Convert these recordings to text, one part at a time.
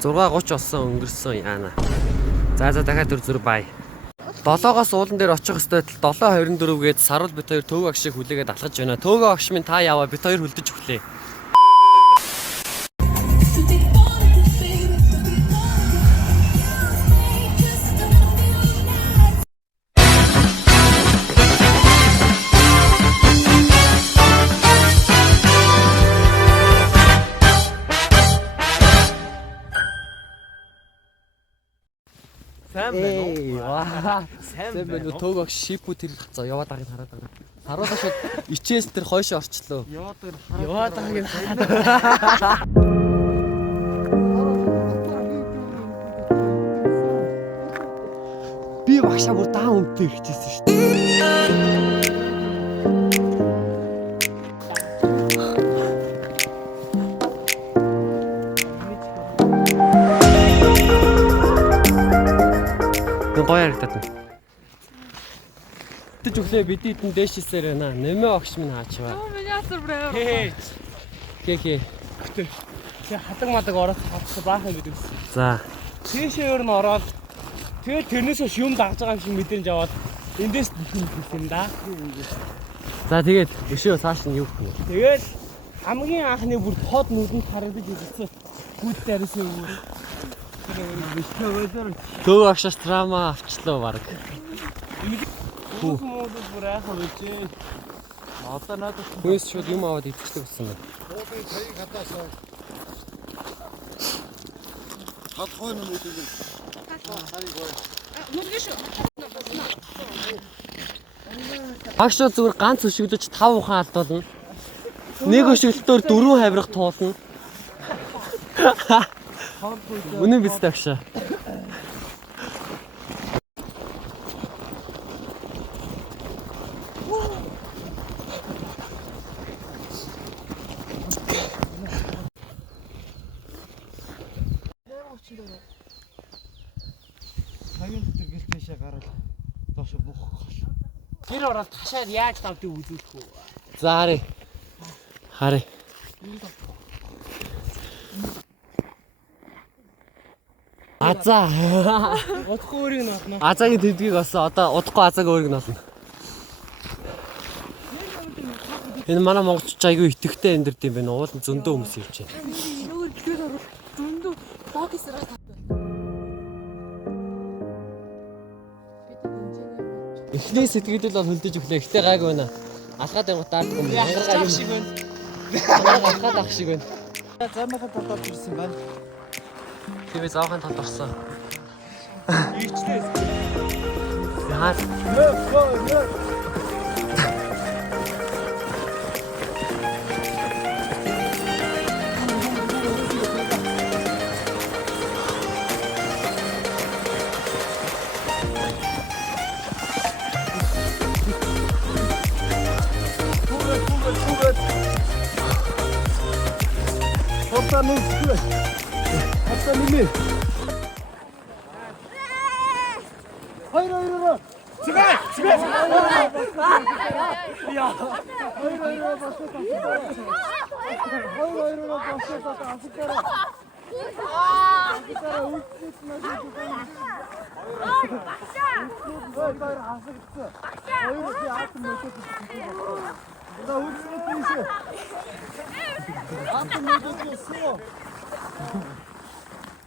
6:30 болсон өнгөрсөн яана. За дахиад зүр бай. 7-оос уулан дээр очих ёстой 7:24-гээд саруул бит хоёр төвөг агшиг хүлээгээд алхаж байна. Төвөг агш минь та яваа бит хоёр хүлдэж өглөө. Сайн байна уу? Сайн байна уу? Төвөг агш шипүү тэр хацаа яваад байгааг хараад байгаа. Саруулаа шууд ичээс тэр хойшоо орчлоо. Яваад байгааг хараад. Би багшаа бүр даан үнтэй ирчихсэн шүү дээ. Гоё харагдаад байна. Тэд өглөө бидний эдэн дээшсээр байна. Нэмээ огш минь хаачваа. Миний асар брэв. Хээ. Тэ хадаг мадаг ороод хатсан баахан гэдэг. За. Тийшээ өөр нь ороод тэгээд тэрнээс хойш юм дагж байгаа юм шиг мэдрэмж аваад эндээс хэлсэн юм да. За тэгээд өшөө цааш нь юу гэх юм. Тэгээд хамгийн анхны бүр тод нүдэнд харагдаж ирсэн. Гүд дээрээс өөр. Төвөг агшаас драма авчлаа баг. Хүмүүс бүр айхаа үчээ. Одоо надад Хөөс шууд юм аваад идчихдэг болсон байна. Өөдөө цагийг хатаасаа. Хатхой нь үгүй. Харийг бай. Нүргэж шүү. Багш зүгээр ганц өшөглөж 5 ухаан алдуулна. Нэг өшөглөлтөөр 4 хавирах туулна. Үнэн биз дээ агшаа. Цагийн дотор гэлтэйшээ гарал доош буух. тэр ороод ташаад яаж тавдгийг үзүүлэх үү? За харъя. Азаа. Удахгүй өөрийг нь олно. Азаагийн тэмдгийг олсон. Одоо удахгүй азааг өөрийг нь олно. Энэ манай монголч айгүй итгэвтэй эндэрд юм байна. Уул зөндөө хүмүүс ирж байна. Нөгөө битээр орох зөндөө боксераа татдаг. Эхний сэтгэлдэл бол хөлдөж өглөө. Ихтэй гайг байна. Алхаад байнгут даардаг юм. Янгараа шиг байна. Алхаад ах шиг байна. Замынхаа татаад ирсэн байна. Тэгээ заахын танд орсон. Ийчтэй. Яа.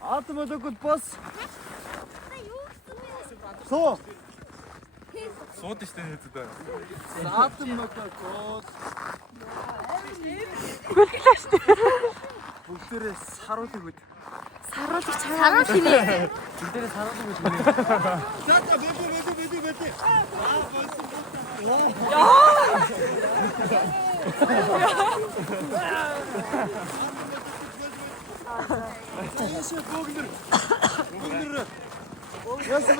Атомодокот бас. Суу. Сууд штэ хэвчээ. Атомодокот. Бүгдээрээ саруулыг үд. Саруулах чараа хийнэ. Бүгдээрээ саруулаг гэж хэлээ. За бэдэ. Ясэ богдэр. Ясэ.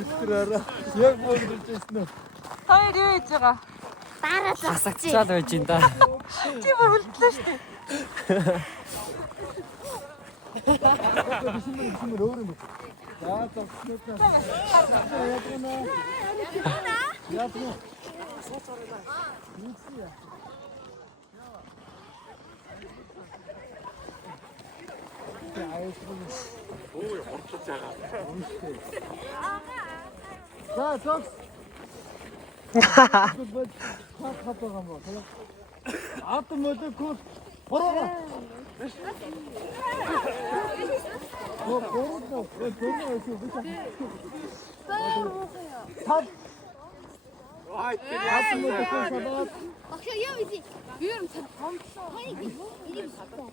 Үтрээрээ. Яг богдэрчсэн үү? Хоёр юу хийж байгаа? Дараа Хасагцаад байж ин да. чи бүр хөлтлөө шүү дээ. Өөр юм. За тогтноо. Яатна. За зогс. Хат байгаа юм байна. Аад мөлөкөө бороо. Багш яа вэ? Би юм томчлоо. Энийг сатаа.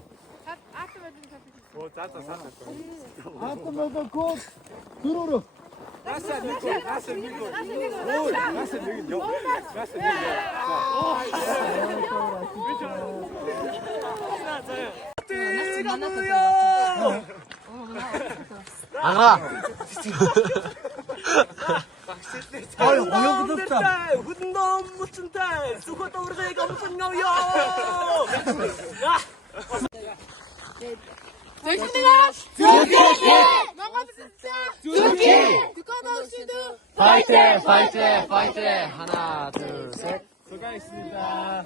Аад мөлөкөө дөрөөрөө. Агра. Оёглолтой. Хүннөө мөчөнтэй сүхөт ургыг амсангаа. 파이팅. 하나, 둘, 셋. 수고하셨습니다.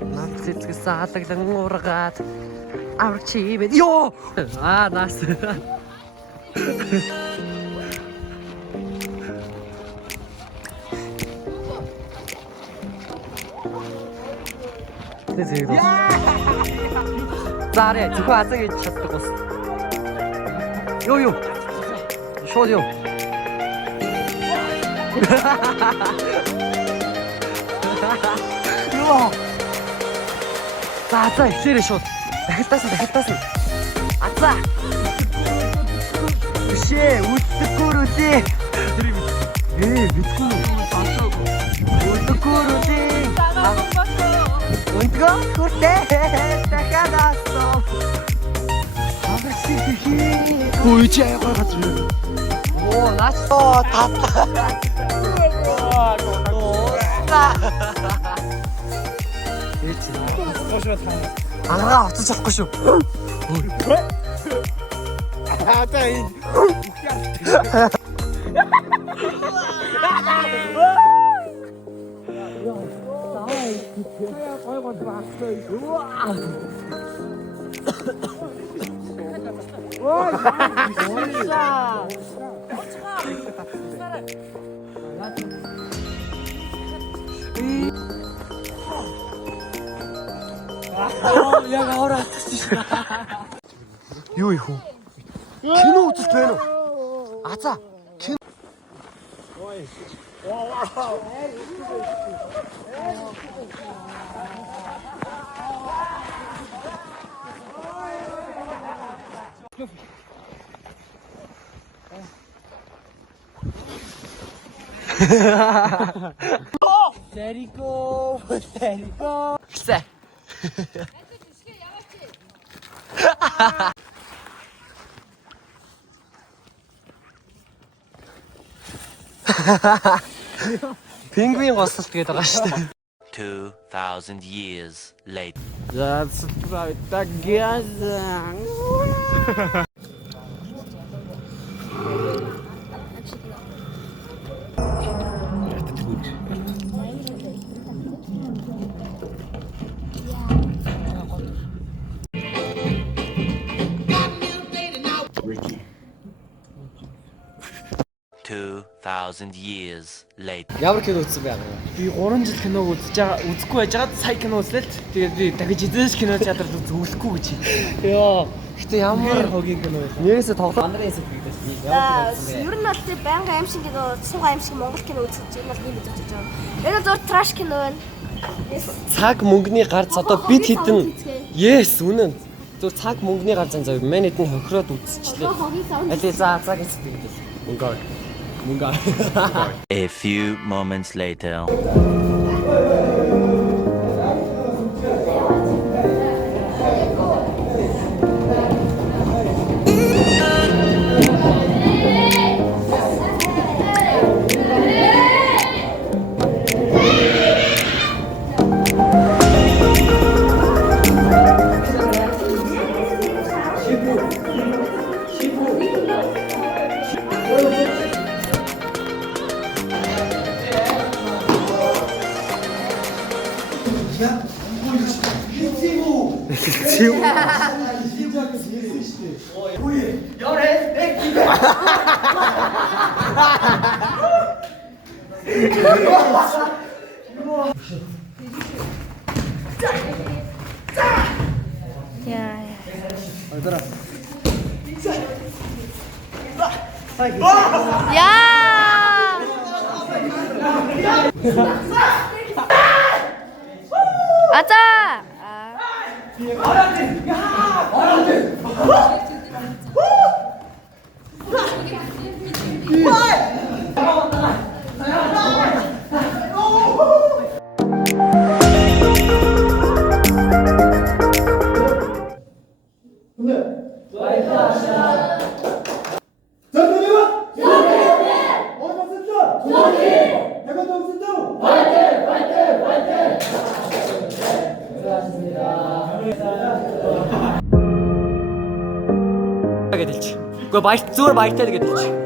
남짓그사 하다기랑 오라갓. 아우치베. 요! 아, 나스. 되지. 나래 두고 아저기 쳤다고. 요요. 쇼요. 우와. 자, 자, 시리 숏. 했다스. 아싸. 씨, 우스꾸루지. 미치고. 우스꾸루지. 이거 그때 내가 났어. 아저씨 보이지? 가지고. 오, 났어. 닿다. 그렇지. 아, 진짜 갖고 싶어. 야, 나와라. 요이호. кино үзэж байна уу? Аза. 데리고. 글쎄. 펭귄 гослолт гэдэг байгаа шүү дээ. 2,000 years later. That's right, guys. Two 2,000 years later. Ямар кино үзсэн бэ? Би 3 жил киног үзэхгүй байж байгаад сая кино үзлээ л. Тэгээд би дахиж эзэс кино театрт үзүүлэхгүй гэж. Йоо. Гэтэ ямар хогийн кино вэ? нэрээсээ тоглоо. Мандрын хэсэг бигдсэн. Ямар кино үзсэн бэ? Ер нь бол тийм байнгын аим шиг кино, суугаа аим шиг монгол кино үзэж ер нь бол ийм үзэж байгаа. Энэ зөв траш кино байна. Цаг мөнгөний гарц одоо бид хитэн. Yes, үнэн. Зөв цаг мөнгөний гарц зан зав. Мэн хэдэн хохироод үзчихлээ. Алий за гэж бигдсэн. Мөнгө. A few moments later. 지금 жакет хийсэн шүү дээ. 아자. гэдэг хэлчих. Үгүй баяр зүгээр баяртай гэдэг хэлчих.